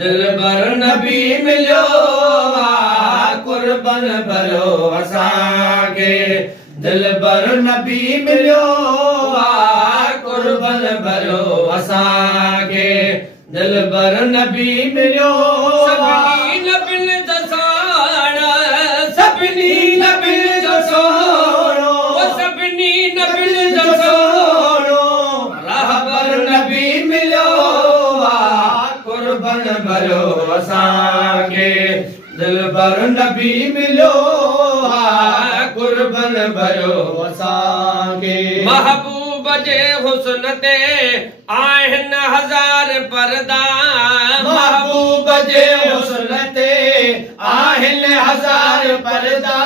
दिलबर नबी मिलियो कुर्बन भरियो असांखे दिलबर नबी मिलियो कुर्बन भरियो असांखे दिलबर नबी मिलियो सभिनी नबियुनि जो सोणो सभिनी नबियुनि जो सोणो सभिनी नबियुनि जो सोणो रहबर नबी मिलियो कुर्बन भरियो असांखे दिलबर नबी मिलियो कुर्बन भरियो असांखे महबूब जे हुस्न ते आहिनि हज़ार पर्दा महबूब जे हुस्न ते आहिनि हज़ार पर्दा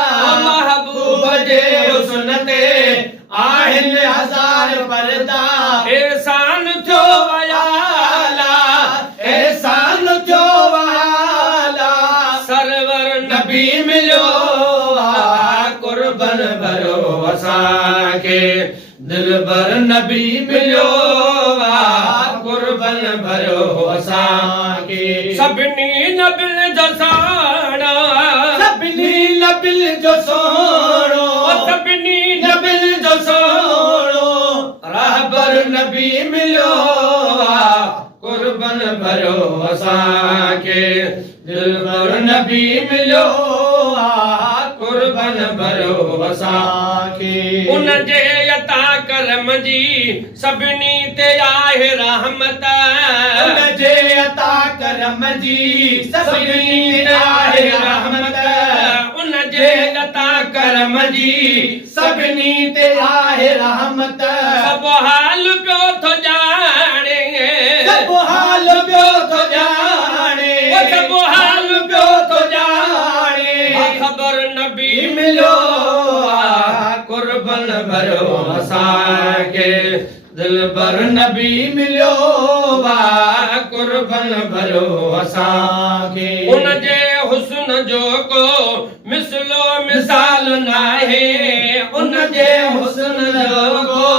महबूब जे हुस्न ते आहिनि हज़ार पर्दा एहसान जो आला एहसान जो आला सरवर नबी मिलियो कुर्बन भरियो असांखे दिलबर नबी मिलियो कुर्बन भरियो असांखे सभिनी नबियुनि जो सोणो सभिनी नबियुनि जो सोणो सभिनी नबियुनि जो सोणो रहबर नबी मिलियो कुर्बन भरियो असांखे दिलबर नबी मिलियो कुर्बन भरियो असांखे उन जे अता करम जी सभिनी ते आहे रहमत उन जे अता करम जी सभिनी ते आहे रहमत उन जे अता करम जी सभिनी ते आहे रहमत सब हाल पियो थो ॼाणे सब हाल पियो थो ॼाणे सब हाल पियो थो ॼाणे ख़बर नबी मिलियो कुर्बन भरियो असांखे दिलबर नबी मिलियो कुर्बन भरियो असांखे उन जे हुस्न जो को मिसलो मिसाल नाहे उन जे हुस्न जो को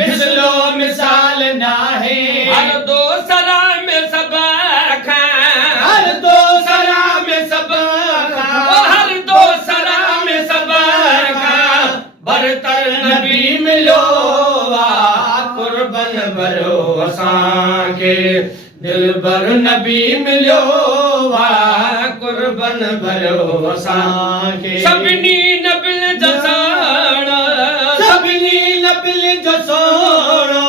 मिसलो मिसाल नाहे हर दोसरा में सब हर दोसरा में सब हर दोसरा में सब बरतर नबी मिलियो कुर्बन भरियो असांखे दिलबर नबी मिलियो कुर्बन भरियो असांखे सभिनी नबियुनि जो सोणो सभिनी नबियुनि जो सोणो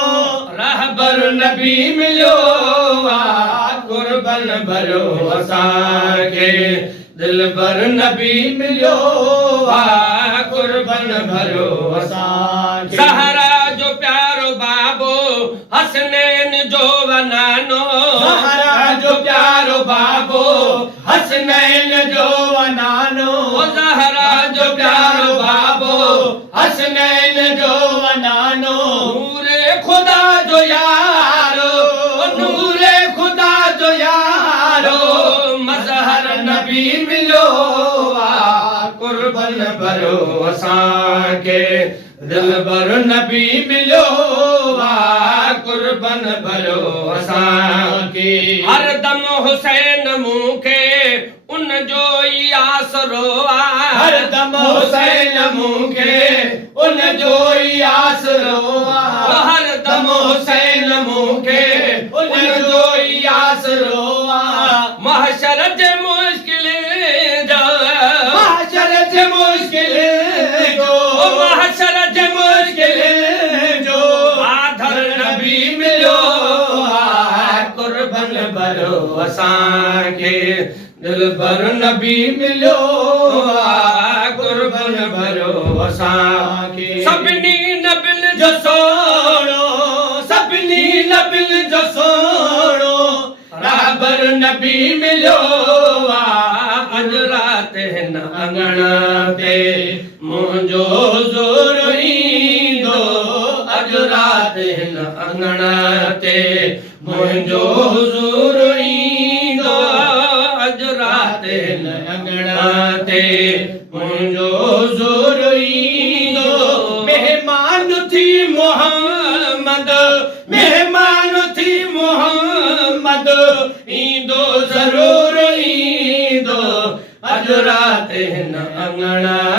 रहबर नबी मिलियो कुर्बन भरियो असांखे दिलबर नबी मिलियो कुर्बन भरियो असांखे सहरा जो प्यारो बाबो हसनैन जो वनानो सहरा जो प्यारो बाबो हसनैन जो वनानो सहरा जो प्यारो बाबो हसनैन जो वनानो नूरे खुदा जो यारो नूरे खुदा जो यारो मज़हर नबी मिलियो कुर्बन भरियो असांखे दिलबर नबी मिलियो कुर्बन भरियो असांखे हर दम हुसैन मूंखे उन जो ई आसरो हर दम हुसैन मूंखे उन जो ई आसरो हर दम हुसैन मूंखे उन जो ई आसरो महशर जे मुश्किल जो महशर जे मुश्किल जो महशर जे मुश्किल जो आधर नबी मिलियो कुर्बन भरियो असांखे दिलबर नबी मिलियो कुर्बन भरियो असांखे सभिनी नबियुनि जो सोणो सभिनी नबियुनि जो सोणो रहबर नबी मिलियो अॼु राति हिन अंगण ते मुंहिंजो ज़ोर ईंदो अॼु राति हिन अंगण ते मुंहिंजो ज़ोर ईंदो अॼु राति हिन अंगण ते मुंहिंजो ज़ोर ईंदो मेहमान थी मोहम्मद मेहमान थी मोहम्मद ईंदो ज़रूरु ईंदो अॼु राति हिन अंगण